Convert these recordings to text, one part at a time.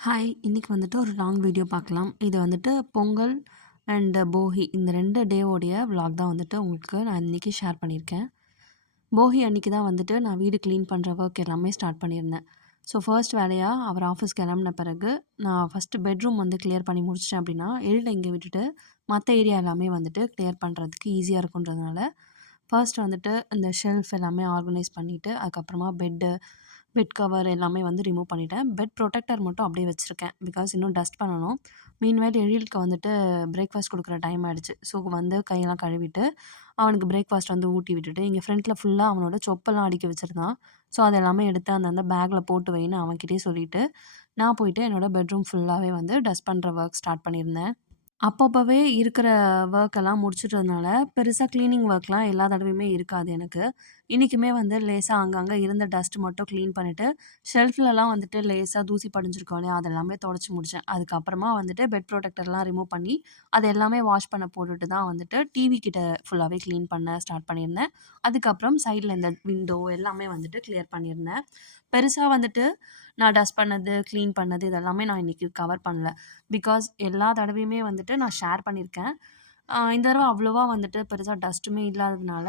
Hi! இன்றைக்கி வந்துட்டு ஒரு லாங் வீடியோ பார்க்கலாம். இது வந்துட்டு பொங்கல் அண்ட் போகி இந்த ரெண்டு டேவோடைய விலாக் தான் வந்துட்டு உங்களுக்கு நான் இன்னைக்கு ஷேர் பண்ணியிருக்கேன். போகி அன்னைக்கு தான் வந்துட்டு நான் வீடு க்ளீன் பண்ணுற ஒர்க் எல்லாமே ஸ்டார்ட் பண்ணியிருந்தேன். ஸோ ஃபர்ஸ்ட் வேலையாக அவர் ஆஃபீஸ் கிளம்புன பிறகு நான் ஃபர்ஸ்ட்டு பெட்ரூம் வந்து கிளியர் பண்ணி முடிச்சிட்டேன் அப்படின்னா, எழில இங்கே விட்டுட்டு மற்ற ஏரியா எல்லாமே வந்துட்டு கிளியர் பண்ணுறதுக்கு ஈஸியாக இருக்குன்றதுனால, ஃபர்ஸ்ட் வந்துட்டு இந்த ஷெல்ஃப் எல்லாமே ஆர்கனைஸ் பண்ணிவிட்டு அதுக்கப்புறமா பெட்டு, பெட் கவர் எல்லாமே வந்து ரிமூவ் பண்ணிட்டேன். பெட் ப்ரொடெக்டர் மட்டும் அப்படியே வச்சுருக்கேன் பிகாஸ் இன்னும் டஸ்ட் பண்ணணும். மீன்வைல் எழிலுக்கு வந்துட்டு பிரேக்ஃபாஸ்ட் கொடுக்குற டைம் ஆகிடுச்சு ஸோ வந்து கையெல்லாம் கழுவிட்டு, அவனுக்கு பிரேக்ஃபாஸ்ட் வந்து ஊட்டி விட்டுட்டு, எங்கள் ஃப்ரண்ட்ல ஃபுல்லாக அவனோட சொப்பெல்லாம் அடுக்கி வச்சுருந்தான் ஸோ அது எல்லாமே எடுத்து அந்தந்த பேக்கில் போட்டு வைன்னு அவன்கிட்டே சொல்லிட்டு, நான் போயிட்டு என்னோட பெட்ரூம் ஃபுல்லாகவே வந்து டஸ்ட் பண்ணுற ஒர்க் ஸ்டார்ட் பண்ணியிருந்தேன். அப்பப்போவே இருக்கிற ஒர்க்கெல்லாம் முடிச்சுட்டதுனால, பெருசாக க்ளீனிங் ஒர்க்லாம் எல்லா தடவையுமே இருக்காது எனக்கு. இன்றைக்குமே வந்து லேசாக அங்கங்கே இருந்த டஸ்ட் மட்டும் க்ளீன் பண்ணிவிட்டு ஷெல்ஃப்லலாம் வந்துட்டு லேசாக தூசி படிஞ்சிருக்கும் இல்லையா? அதெல்லாமே தொடச்சி முடித்தேன் அதுக்கப்புறமா வந்துட்டு பெட் ப்ரொடெக்டர்லாம் ரிமூவ் பண்ணி, அது எல்லாமே வாஷ் பண்ண போட்டுட்டு தான் வந்துட்டு டிவி கிட்ட ஃபுல்லாகவே க்ளீன் பண்ண ஸ்டார்ட் பண்ணியிருந்தேன். அதுக்கப்புறம் சைடில் இந்த விண்டோ எல்லாமே வந்துட்டு கிளியர் பண்ணியிருந்தேன். பெருசாக வந்துட்டு நான் டஸ்ட் பண்ணது, க்ளீன் பண்ணது இதெல்லாமே நான் இன்னைக்கு கவர் பண்ணல. பிகாஸ் எல்லா தடவையுமே வந்துட்டு நான் ஷேர் பண்ணியிருக்கேன். இந்த தடவை அவ்வளோவா வந்துட்டு பெருசாக டஸ்ட்டுமே இல்லாததுனால,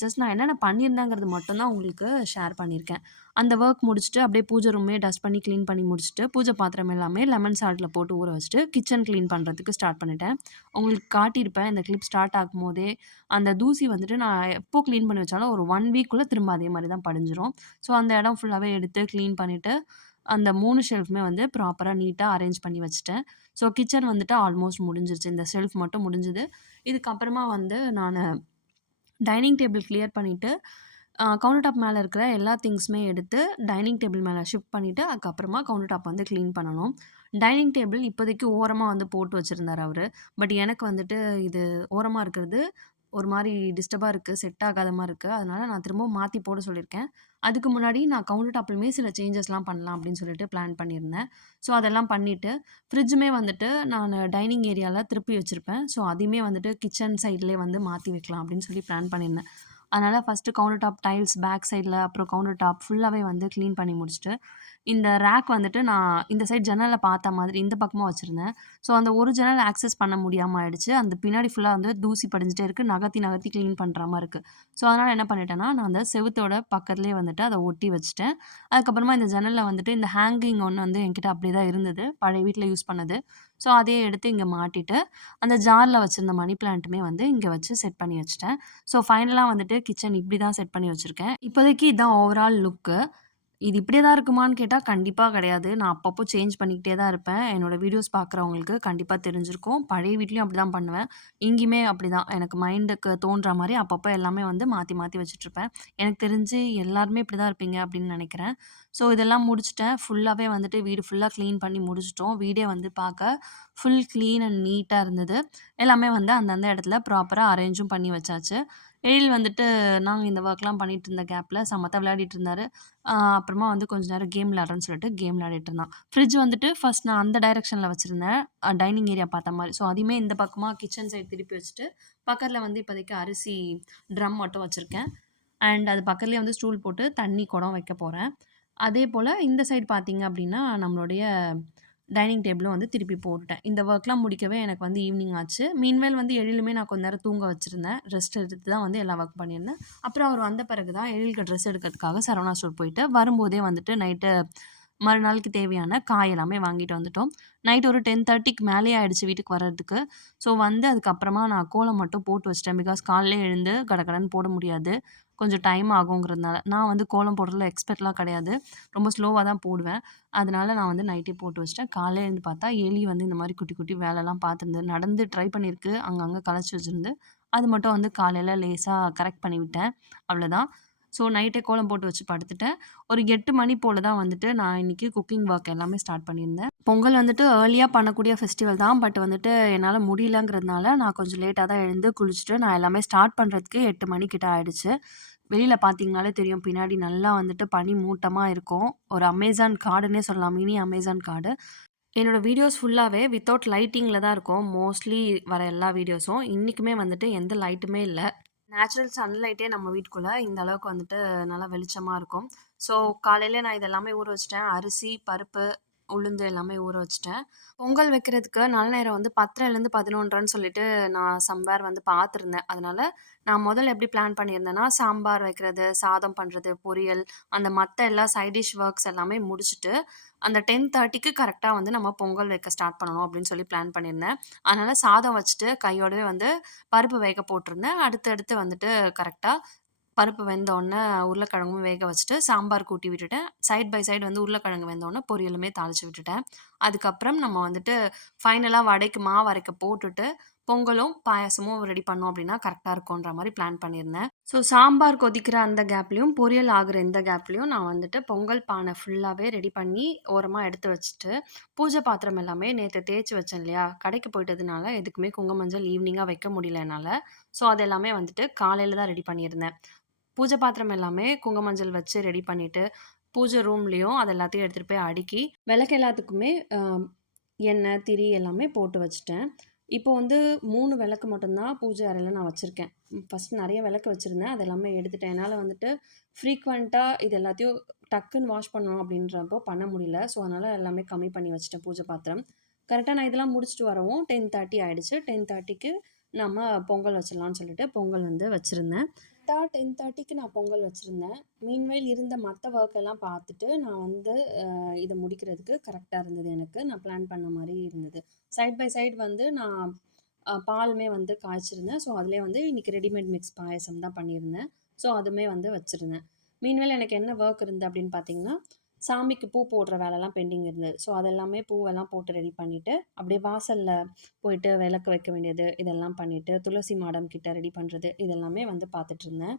ஜஸ்ட் நான் என்னென்ன பண்ணியிருந்தேங்கிறது மட்டும்தான் உங்களுக்கு ஷேர் பண்ணியிருக்கேன். அந்த ஒர்க் முடிச்சுட்டு அப்படியே பூஜை ரூமே டஸ்ட் பண்ணி க்ளீன் பண்ணி முடிச்சுட்டு, பூஜை பாத்திரம் எல்லாமே லெமன் சால்ட்டில் போட்டு ஊற வச்சுட்டு, கிச்சன் கிளீன் பண்ணுறதுக்கு ஸ்டார்ட் பண்ணிட்டேன். உங்களுக்கு காட்டியிருப்பேன் இந்த கிளிப் ஸ்டார்ட் ஆகும்போதே, அந்த தூசி வந்துட்டு நான் எப்போ க்ளீன் பண்ணி வச்சாலும் ஒரு ஒன் வீக்குள்ளே திரும்ப அதே மாதிரி தான் படிஞ்சிரும். ஸோ அந்த இடம் ஃபுல்லாகவே எடுத்து க்ளீன் பண்ணிவிட்டு அந்த மூணு ஷெல்ஃப்மே வந்து ப்ராப்பராக நீட்டாக அரேஞ்ச் பண்ணி வச்சுட்டேன். ஸோ கிச்சன் வந்துட்டு ஆல்மோஸ்ட் முடிஞ்சிருச்சு. இந்த ஷெல்ஃப் மட்டும் முடிஞ்சுது. இதுக்கப்புறமா வந்து நான் டைனிங் டேபிள் கிளியர் பண்ணிவிட்டு கவுண்டர் டாப் மேலே இருக்கிற எல்லா திங்ஸுமே எடுத்து டைனிங் டேபிள் மேலே ஷிஃப்ட் பண்ணிட்டு, அதுக்கப்புறமா கவுண்டர் டாப் வந்து க்ளீன் பண்ணணும். டைனிங் டேபிள் இப்போதைக்கு ஓரமாக வந்து போட்டு வச்சுருந்தார் அவர் பட் எனக்கு வந்துட்டு இது ஓரமாக இருக்கிறது ஒரு மாதிரி டிஸ்டர்பாக இருக்குது செட் ஆகாத மாதிரி இருக்குது அதனால் நான் திரும்பவும் மாற்றி போட சொல்லியிருக்கேன். அதுக்கு முன்னாடி நான் கவுண்டர் டாப்லயுமே சில சேஞ்சஸ்லாம் பண்ணலாம் அப்படின்னு சொல்லிட்டு பிளான் பண்ணியிருந்தேன். ஸோ அதெல்லாம் பண்ணிவிட்டு ஃப்ரிட்ஜுமே வந்துட்டு நான் டைனிங் ஏரியாவில் திருப்பி வச்சுருப்பேன் ஸோ அதையுமே வந்துட்டு கிச்சன் சைட்லேயே வந்து மாற்றி வைக்கலாம் அப்படின்னு சொல்லி பிளான் பண்ணியிருந்தேன். அதனால் first counter top tiles back சைடில் அப்புறம் கவுண்டர் டாப் ஃபுல்லாகவே வந்து க்ளீன் பண்ணி முடிச்சுட்டு, இந்த ரேக் வந்துட்டு நான் இந்த சைட் ஜன்னல்ல பார்த்த மாதிரி இந்த பக்கமா வச்சிருந்தேன். ஸோ அந்த ஒரு ஜன்னல் ஆக்சஸ் பண்ண முடியாம ஆயிடுச்சு. அந்த பின்னாடி ஃபுல்லா வந்து தூசி படிஞ்சுட்டே இருக்கு. நகர்த்தி நகர்த்தி கிளீன் பண்ற மாரி இருக்கு. ஸோ அதனால என்ன பண்ணிட்டேன்னா, நான் அந்த செவுத்தோட பக்கத்துலேயே வந்துட்டு அத ஒட்டி வச்சுட்டேன். அதுக்கப்புறமா இந்த ஜன்னல்ல வந்துட்டு இந்த ஹேங்கிங் ஒண்ணு வந்து என்கிட்ட அப்படியே தான் இருந்தது. பழைய வீட்ல யூஸ் பண்ணது. ஸோ அதையே எடுத்து இங்க மாட்டிட்டு, அந்த ஜார்ல வச்சிருந்த மணி பிளான்ட்டுமே வந்து இங்க வச்சு செட் பண்ணி வச்சுட்டேன். ஸோ ஃபைனலா வந்துட்டு கிச்சன் இப்படி தான் செட் பண்ணி வச்சிருக்கேன். இப்போதைக்கு இதான் ஓவரால் லுக்கு. இது இப்படியே தான் இருக்குமான்னு கேட்டால் கண்டிப்பாக கிடையாது. நான் அப்பப்போ சேஞ்ச் பண்ணிக்கிட்டே தான் இருப்பேன். என்னோடய வீடியோஸ் பார்க்குறவங்களுக்கு கண்டிப்பாக தெரிஞ்சிருக்கும். பழைய வீட்லேயும் அப்படி தான் பண்ணுவேன். இங்கேயுமே அப்படிதான். எனக்கு மைண்டுக்கு தோன்ற மாதிரி அப்பப்போ எல்லாமே வந்து மாற்றி மாற்றி வச்சுட்ருப்பேன். எனக்கு தெரிஞ்சு எல்லாருமே இப்படி தான் இருப்பீங்க அப்படின்னு நினைக்கிறேன் ஸோ இதெல்லாம் முடிச்சுட்டேன். ஃபுல்லாகவே வந்துட்டு வீடு ஃபுல்லாக க்ளீன் பண்ணி முடிச்சுட்டோம். வீடே வந்து பார்க்க ஃபுல் க்ளீன் அண்ட் நீட்டாக இருந்தது. எல்லாமே வந்து அந்தந்த இடத்துல ப்ராப்பராக அரேஞ்சும் பண்ணி வச்சாச்சு. எழில் வந்துட்டு நாங்கள் இந்த ஒர்க்லாம் பண்ணிகிட்டு இருந்த கேப்பில் சமத்தா விளையாடிட்டு இருந்தார். அப்புறமா வந்து கொஞ்ச நேரம் கேம் விளையாடுறேன்னு சொல்லிட்டு கேம் விளையாடிட்டு இருந்தான். ஃப்ரிட்ஜ் வந்துட்டு ஃபஸ்ட் நான் அந்த டைரக்ஷனில் வச்சுருந்தேன். டைனிங் ஏரியா பார்த்த மாதிரி. ஸோ அதையுமே இந்த பக்கமாக கிச்சன் சைட் திருப்பி வச்சுட்டு, பக்கத்தில் வந்து இப்போதைக்கு அரிசி ட்ரம் மட்டும் வச்சுருக்கேன். அண்ட் அது பக்கத்துலேயே வந்து ஸ்டூல் போட்டு தண்ணி குடம் வைக்க போகிறேன் அதே போல் இந்த சைடு பார்த்தீங்க அப்படின்னா, நம்மளுடைய டைனிங் டேபிளும் வந்து திருப்பி போட்டேன் இந்த ஒர்க்லாம் முடிக்கவே எனக்கு வந்து ஈவினிங் ஆச்சு. மீன்வேல் வந்து எழிலுமே நான் கொஞ்ச நேரம் தூங்க வச்சுருந்தேன் ரெஸ்ட் எடுத்து தான் வந்து எல்லா ஒர்க் பண்ணியிருந்தேன். அப்புறம் அவர் வந்த பிறகு தான் எழிலுக்கு ட்ரெஸ் எடுக்கிறதுக்காக சரவணா ஸ்டோர் போயிட்டு, வரும்போதே வந்துட்டு நைட்டு மறுநாளுக்கு தேவையான காய் எல்லாமே வாங்கிட்டு வந்துட்டோம். நைட் ஒரு 10:30க்கு மேலேயே ஆகிடுச்சு வீட்டுக்கு வர்றதுக்கு. ஸோ வந்து அதுக்கப்புறமா நான் கோலம் மட்டும் போட்டு வச்சிட்டேன் பிகாஸ் காலையில் எழுந்து கடகடன்னு போட முடியாது. கொஞ்சம் டைம் ஆகுங்கிறதுனால. நான் வந்து கோலம் போடுறதுல எக்ஸ்பர்ட்லாம் கிடையாது. ரொம்ப ஸ்லோவாக தான் போடுவேன். அதனால நான் வந்து நைட்டே போட்டு வச்சிட்டேன் காலையிலேருந்து பார்த்தா, எலி வந்து இந்த மாதிரி குட்டி குட்டி வேலைலாம் பார்த்துருந்து நடந்து ட்ரை பண்ணியிருக்கு. அங்கங்கே கலச்சு வச்சிருந்து. அது மட்டும் வந்து காலையில் லேசாக கரெக்ட் பண்ணிவிட்டேன் அவ்வளோதான். ஸோ நைட்டே கோலம் போட்டு வச்சு படுத்துட்டேன். ஒரு எட்டு மணி போல் தான் வந்துட்டு நான் இன்னைக்கு குக்கிங் ஒர்க் எல்லாமே ஸ்டார்ட் பண்ணியிருந்தேன். பொங்கல் வந்துட்டு ஏர்லியாக பண்ணக்கூடிய ஃபெஸ்டிவல் தான். பட் வந்துட்டு என்னால் முடியலங்கிறதுனால, நான் கொஞ்சம் லேட்டாக தான் எழுந்து குளிச்சுட்டு, நான் எல்லாமே ஸ்டார்ட் பண்ணுறதுக்கு எட்டு மணிக்கிட்ட ஆயிடுச்சு. வெளியில் பார்த்தீங்கனாலே தெரியும். பின்னாடி நல்லா வந்துட்டு பனி மூட்டமாக இருக்கும். ஒரு அமேசான் காடுன்னே சொல்லலாம். மினி அமேசான் காடு. என்னோட வீடியோஸ் ஃபுல்லாகவே வித்தவுட் லைட்டிங்கில் தான் இருக்கும். மோஸ்ட்லி வர எல்லா வீடியோஸும். இன்றைக்குமே வந்துட்டு எந்த லைட்டுமே இல்லை நேச்சுரல் சன்லைட்டே நம்ம வீட்டுக்குள்ளே இந்த அளவுக்கு வந்துட்டு நல்லா வெளிச்சமாக இருக்கும். ஸோ காலையில் நான் இதெல்லாமே ஊற வச்சுட்டேன். அரிசி, பருப்பு உளுந்து எல்லாமே ஊற வச்சுட்டேன். பொங்கல் வைக்கிறதுக்கு நல்ல நேரம் வந்து 10:30லேருந்து 11:30ன்னு சொல்லிட்டு நான் சம்வேர் வந்து பார்த்துருந்தேன். அதனால நான் முதல்ல எப்படி பிளான் பண்ணியிருந்தேன்னா, சாம்பார் வைக்கிறது, சாதம் பண்ணுறது பொரியல் அந்த மற்ற எல்லா சைடிஷ் ஒர்க்ஸ் எல்லாமே முடிச்சுட்டு, அந்த டென் தேர்ட்டிக்கு கரெக்டாக வந்து நம்ம பொங்கல் வைக்க ஸ்டார்ட் பண்ணணும் அப்படின்னு சொல்லி பிளான் பண்ணியிருந்தேன். அதனால் சாதம் வச்சுட்டு கையோடவே வந்து பருப்பு வேக போட்டிருந்தேன். அடுத்தடுத்து வந்துட்டு கரெக்டாக பருப்பு வெந்தோடனே உருளைக்கிழங்கும் வேக வச்சுட்டு சாம்பார் கூட்டி விட்டுட்டேன். சைட் பை சைடு வந்து உருளைக்கிழங்கு வெந்தோடனே பொரியலுமே தாளித்து விட்டுட்டேன். அதுக்கப்புறம் நம்ம வந்துட்டு ஃபைனலாக வடைக்கு மாவு அரைக்க போட்டுட்டு, பொங்கலும், பாயாசமும் ரெடி பண்ணோம் அப்படின்னா கரெக்டாக இருக்கும்ன்ற மாதிரி பிளான் பண்ணியிருந்தேன். ஸோ சாம்பார் கொதிக்கிற அந்த கேப்லேயும் பொரியல் ஆகிற இந்த கேப்லேயும் நான் வந்துட்டு பொங்கல் பானை ஃபுல்லாகவே ரெடி பண்ணி ஓரமாக எடுத்து வச்சுட்டு, பூஜை பாத்திரம் எல்லாமே நேற்று தேய்ச்சி வச்சேன் இல்லையா? கடைக்கு போயிட்டதுனால எதுக்குமே குங்குமஞ்சள் ஈவினிங்காக வைக்க முடியல என்னால் ஸோ அது எல்லாமே வந்துட்டு காலையில் தான் ரெடி பண்ணியிருந்தேன். பூஜை பாத்திரம் எல்லாமே குங்கும மஞ்சள் வச்சு ரெடி பண்ணிட்டு, பூஜை ரூம்லேயும் அது எல்லாத்தையும் எடுத்துகிட்டு போய் அடுக்கி, விளக்கு எல்லாத்துக்குமே எண்ணெய், திரி எல்லாமே போட்டு வச்சுட்டேன். இப்போ வந்து மூணு விளக்கு மட்டும்தான் பூஜை அறையில் நான் வச்சுருக்கேன் ஃபர்ஸ்ட் நிறைய விளக்கு வச்சுருந்தேன் அது எல்லாமே எடுத்துட்டேன். என்னால் வந்துட்டு ஃப்ரீக்வெண்ட்டாக இது எல்லாத்தையும் டக்குன்னு வாஷ் பண்ணணும் அப்படின்றப்போ பண்ண முடியல. ஸோ அதனால் எல்லாமே கம்மி பண்ணி வச்சுட்டேன் பூஜை பாத்திரம். கரெக்டாக நான் இதெல்லாம் முடிச்சுட்டு வரவும் டென் தேர்ட்டி ஆகிடுச்சு டென் தேர்ட்டிக்கு நம்ம பொங்கல் வச்சிடலாம்னு சொல்லிட்டு பொங்கல் வந்து வச்சுருந்தேன் தேர் டென் தேர்ட்டிக்கு நான் பொங்கல் வச்சுருந்தேன் மீன்வெயில் இருந்த மற்ற ஒர்க் எல்லாம் பார்த்துட்டு, நான் வந்து இதை முடிக்கிறதுக்கு கரெக்டாக இருந்தது எனக்கு. நான் பிளான் பண்ண மாதிரி இருந்தது. சைட் பை சைடு வந்து நான் பாலுமே வந்து காய்ச்சிருந்தேன். ஸோ அதிலே வந்து இன்னைக்கு ரெடிமேட் மிக்ஸ் பாயசம் தான் பண்ணியிருந்தேன். ஸோ அதுவுமே வந்து வச்சுருந்தேன் மீன்வெயில் எனக்கு என்ன ஒர்க் இருந்தது அப்படின்னு பார்த்தீங்கன்னா, சாமிக்கு பூ போடுற வேலைலாம் பெண்டிங் இருந்தது. ஸோ அதெல்லாமே பூவெல்லாம் போட்டு ரெடி பண்ணிவிட்டு அப்படியே வாசலில் போயிட்டு விளக்கு வைக்க வேண்டியது, இதெல்லாம் பண்ணிவிட்டு துளசி மாடம் கிட்ட ரெடி பண்ணுறது இதெல்லாமே வந்து பார்த்துட்டுருந்தேன்.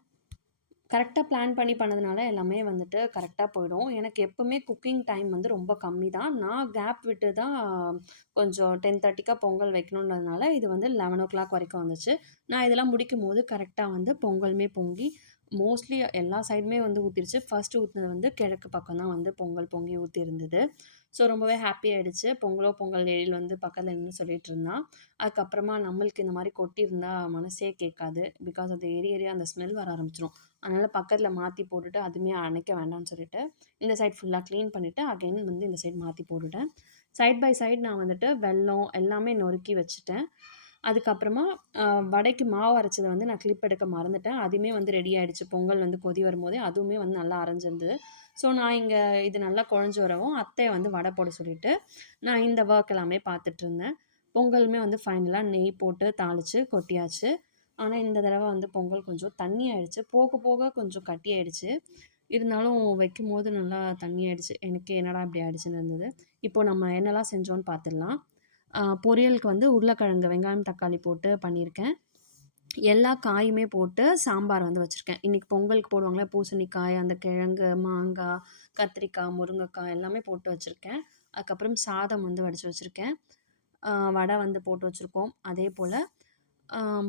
கரெக்டாக பிளான் பண்ணி பண்ணதுனால எல்லாமே வந்துட்டு கரெக்டாக போயிடும். எனக்கு எப்போவுமே குக்கிங் டைம் வந்து ரொம்ப கம்மி தான். நான் கேப் விட்டு தான் கொஞ்சம் 10:30க்கா பொங்கல் வைக்கணுன்றதுனால, இது வந்து 11:00 வரைக்கும் வந்துச்சு. நான் இதெல்லாம் முடிக்கும் போது கரெக்டாக வந்து பொங்கலுமே பொங்கி, மோஸ்ட்லி எல்லா சைடுமே வந்து ஊற்றிருச்சு ஃபர்ஸ்ட் ஊற்றினது வந்து கிழக்கு பக்கம் தான் வந்து பொங்கல் பொங்கி ஊத்தியிருந்தது. ஸோ ரொம்பவே ஹாப்பி ஆகிடுச்சு பொங்கலோ பொங்கல் எழில் வந்து பக்கத்தில் நின்று சொல்லிட்டு இருந்தான். அதுக்கப்புறமா நம்மளுக்கு இந்த மாதிரி கொட்டியிருந்தா மனசே கேட்காது. பிகாஸ் அது எரிய ஏரியா அந்த ஸ்மெல் வர ஆரம்பிச்சிடும் அதனால் பக்கத்தில் மாற்றி போட்டுட்டு, அதுவுமே அணைக்க வேண்டாம்னு சொல்லிட்டு, இந்த சைட் ஃபுல்லாக க்ளீன் பண்ணிவிட்டு அகைன் வந்து இந்த சைடு மாற்றி போட்டுட்டேன். சைட் பை சைடு நான் வந்துட்டு வெல்லம் எல்லாமே நொறுக்கி வச்சுட்டேன். அதுக்கப்புறமா வடைக்கு மாவு அரைச்சதை வந்து நான் கிளிப் எடுக்க மறந்துட்டேன். அதுவுமே வந்து ரெடி ஆகிடுச்சு பொங்கல் வந்து கொதி வரும்போதே அதுவுமே வந்து நல்லா அரைஞ்சிருந்தது. ஸோ நான் இங்கே இது நல்லா குழஞ்சி வரவும், அத்தையை வந்து வடை போட சொல்லிட்டு, நான் இந்த ஒர்க் எல்லாமே பார்த்துட்டுருந்தேன். பொங்கலுமே வந்து ஃபைனலாக நெய் போட்டு தாளித்து கொட்டியாச்சு. ஆனால் இந்த தடவை வந்து பொங்கல் கொஞ்சம் தண்ணி ஆயிடுச்சு. போக போக கொஞ்சம் கட்டி ஆயிடுச்சு. இருந்தாலும் வைக்கும்போது நல்லா தண்ணி ஆயிடுச்சு. எனக்கு என்னடா இப்படி ஆயிடுச்சுன்னு இருந்தது. இப்போ நம்ம என்னெல்லாம் செஞ்சோன்னு பார்த்துடலாம். பொரியலுக்கு வந்து உருளைக்கிழங்கு, வெங்காயம், தக்காளி போட்டு பண்ணியிருக்கேன். எல்லா காயுமே போட்டு சாம்பார் வந்து வச்சுருக்கேன் இன்றைக்கி பொங்கலுக்கு போடுவாங்களே பூசணிக்காய், அந்த கிழங்கு, மாங்காய், கத்திரிக்காய், முருங்கைக்காய் எல்லாமே போட்டு வச்சுருக்கேன் அதுக்கப்புறம் சாதம் வந்து வடித்து வச்சுருக்கேன் வடை வந்து போட்டு வச்சுருக்கோம் அதே போல்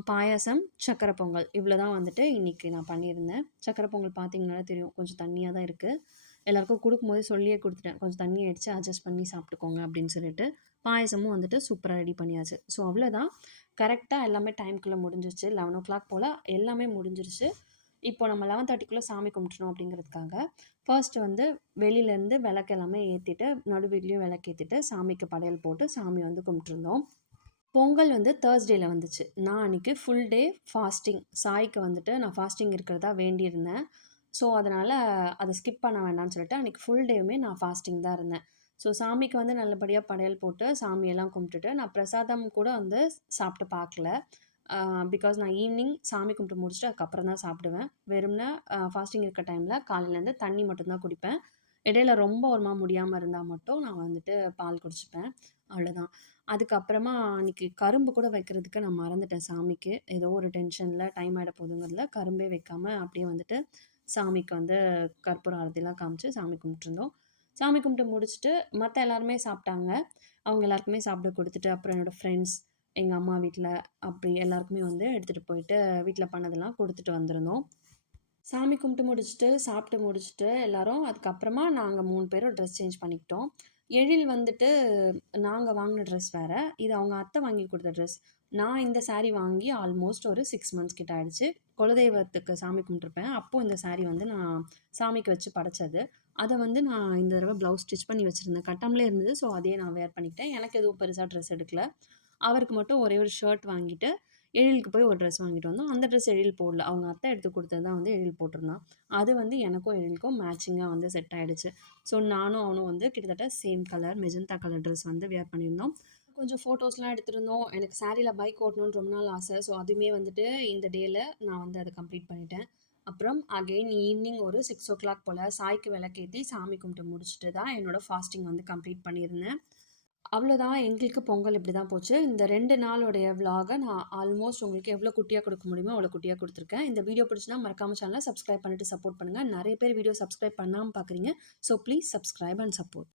பாயாசம், சர்க்கரை பொங்கல் இவ்வளோ தான் வந்துட்டு இன்னைக்கு நான் பண்ணியிருந்தேன். சர்க்கரை பொங்கல் பார்த்தீங்கனாலே தெரியும். கொஞ்சம் தண்ணியாக தான் இருக்குது எல்லாருக்கும் கொடுக்கும்போது சொல்லியே கொடுத்துட்டேன் கொஞ்சம் தண்ணி அடித்து அட்ஜஸ்ட் பண்ணி சாப்பிட்டுக்கோங்க அப்படின்னு சொல்லிட்டு. பாயசமும் வந்துட்டு சூப்பராக ரெடி பண்ணியாச்சு. ஸோ அவ்வளோதான். கரெக்டாக எல்லாமே டைம்குள்ளே முடிஞ்சிருச்சு. லெவன் ஓ கிளாக் போல் எல்லாமே முடிஞ்சிருச்சு. இப்போ நம்ம 11:30க்குள்ள சாமி கும்பிட்டுறணும் அப்படிங்கிறதுக்காக, ஃபர்ஸ்ட் வந்து வெளியிலேருந்து விளக்கு எல்லாமே ஏற்றிட்டு நடு வீட்லயும் விளக்கு ஏற்றிட்டு சாமிக்கு படையல் போட்டு சாமி வந்து கும்பிட்டுருந்தோம். பொங்கல் வந்து தேர்ஸ்டேயில் வந்துச்சு. நான் அன்றைக்கி ஃபுல் டே ஃபாஸ்டிங். சாய்க்கு வந்துட்டு நான் ஃபாஸ்டிங் இருக்கிறதா வேண்டியிருந்தேன். ஸோ அதனால் அதை ஸ்கிப் பண்ண வேண்டாம்னு சொல்லிட்டு, அன்றைக்கி ஃபுல் டேவுமே நான் ஃபாஸ்டிங் தான் இருந்தேன். ஸோ சாமிக்கு வந்து நல்லபடியாக படையல் போட்டு, சாமியெல்லாம் கும்பிட்டுட்டு, நான் பிரசாதம் கூட வந்து சாப்பிட்டு பார்க்கல. பிகாஸ் நான் ஈவினிங் சாமி கும்பிட்டு முடிச்சுட்டு அதுக்கப்புறம் தான் சாப்பிடுவேன். வெறும்னா ஃபாஸ்டிங் இருக்க டைமில் காலையிலேருந்து தண்ணி மட்டும்தான் குடிப்பேன். இடையில ரொம்ப ஒரு முடியாமல் இருந்தால் மட்டும் நான் வந்துட்டு பால் குடிச்சுப்பேன். அவ்வளோதான். அதுக்கப்புறமா அன்றைக்கி கரும்பு கூட வைக்கிறதுக்கு நான் மறந்துட்டேன் சாமிக்கு. ஏதோ ஒரு டென்ஷனில் டைம் ஆகிட போதுங்கிறதுல கரும்பே வைக்காமல் அப்படியே வந்துட்டு சாமிக்கு வந்து கற்பூர ஆரத்திலாம் காமிச்சு சாமி கும்பிட்டுருந்தோம். சாமி கும்பிட்டு முடிச்சுட்டு மற்ற எல்லாருமே சாப்பிட்டாங்க. அவங்க எல்லாருக்குமே சாப்பிட கொடுத்துட்டு அப்புறம் என்னோட ஃப்ரெண்ட்ஸ், எங்கள் அம்மா வீட்டில் அப்படி எல்லாருக்குமே வந்து எடுத்துகிட்டு போயிட்டு வீட்டில் பண்ணதெல்லாம் கொடுத்துட்டு வந்திருந்தோம். சாமி கும்பிட்டு முடிச்சுட்டு, சாப்பிட்டு முடிச்சுட்டு எல்லாரும் அதுக்கப்புறமா நாங்கள் மூணு பேரும் ட்ரெஸ் சேஞ்ச் பண்ணிக்கிட்டோம். எழில் வந்துட்டு நாங்கள் வாங்கின ட்ரெஸ் வேறு இது அவங்க அத்தை வாங்கி கொடுத்த ட்ரெஸ். நான் இந்த சாரீ வாங்கி ஆல்மோஸ்ட் ஒரு சிக்ஸ் மந்த்ஸ் கிட்ட ஆயிடுச்சு. குலதெய்வத்துக்கு சாமி கும்பிட்டுருப்பேன். அப்போது இந்த சாரீ வந்து நான் சாமிக்கு வச்சு படைச்சது. அதை வந்து நான் இந்த தடவை ப்ளவுஸ் ஸ்டிச் பண்ணி வச்சுருந்தேன் கட்டாமலே இருந்தது. ஸோ, அதையே நான் வேர் பண்ணிக்கிட்டேன். எனக்கு எதுவும் பெருசாக ட்ரெஸ் எடுக்கல. அவருக்கு மட்டும் ஒரே ஒரு ஷர்ட் வாங்கிட்டு, எழிலுக்கு போய் ஒரு ட்ரெஸ் வாங்கிட்டு வந்தோம். அந்த ட்ரெஸ் எழில் போடல. அவங்க அத்தை எடுத்து கொடுத்தது தான் வந்து எழில் போட்டிருந்தான். அது வந்து எனக்கும் எழிலுக்கும் மேட்சிங்காக வந்து செட் ஆகிடுச்சு ஸோ, நானும் அவனும் வந்து கிட்டத்தட்ட same colour magenta colour dress வந்து வேர் பண்ணியிருந்தோம். கொஞ்சம் ஃபோட்டோஸ்லாம் எடுத்திருந்தோம். எனக்கு சாரியில் பைக் ஓட்டணும்னு ரொம்ப நாள் ஆசை. ஸோ, அதுவுமே வந்துட்டு இந்த டேயில் நான் வந்து அதை கம்ப்ளீட் பண்ணிட்டேன். அப்புறம் அகைன் ஈவினிங் ஒரு சிக்ஸ் ஓ கிளாக் போல் சாய்க்கு விளக்கேற்றி சாமி கும்பிட்டு முடிச்சுட்டு தான் என்னோட ஃபாஸ்டிங் வந்து கம்ப்ளீட் பண்ணியிருந்தேன். அவ்வளோதான் எங்களுக்கு பொங்கல் இப்படி தான் போச்சு. இந்த ரெண்டு நாளுடைய விலாகை நான் ஆல்மோஸ்ட் உங்களுக்கு எவ்வளோ குட்டியாக கொடுக்க முடியுமோ, அவ்வளோ குட்டியாக கொடுத்துருக்கேன் இந்த வீடியோ பிடிச்சுனா மறக்காம சேனலை சப்ஸ்கிரைப் பண்ணிட்டு சப்போர்ட் பண்ணுங்கள் நிறைய பேர் வீடியோ சப்ஸ்கிரைப் பண்ணாமல் பார்க்குறீங்க. So, please subscribe and support.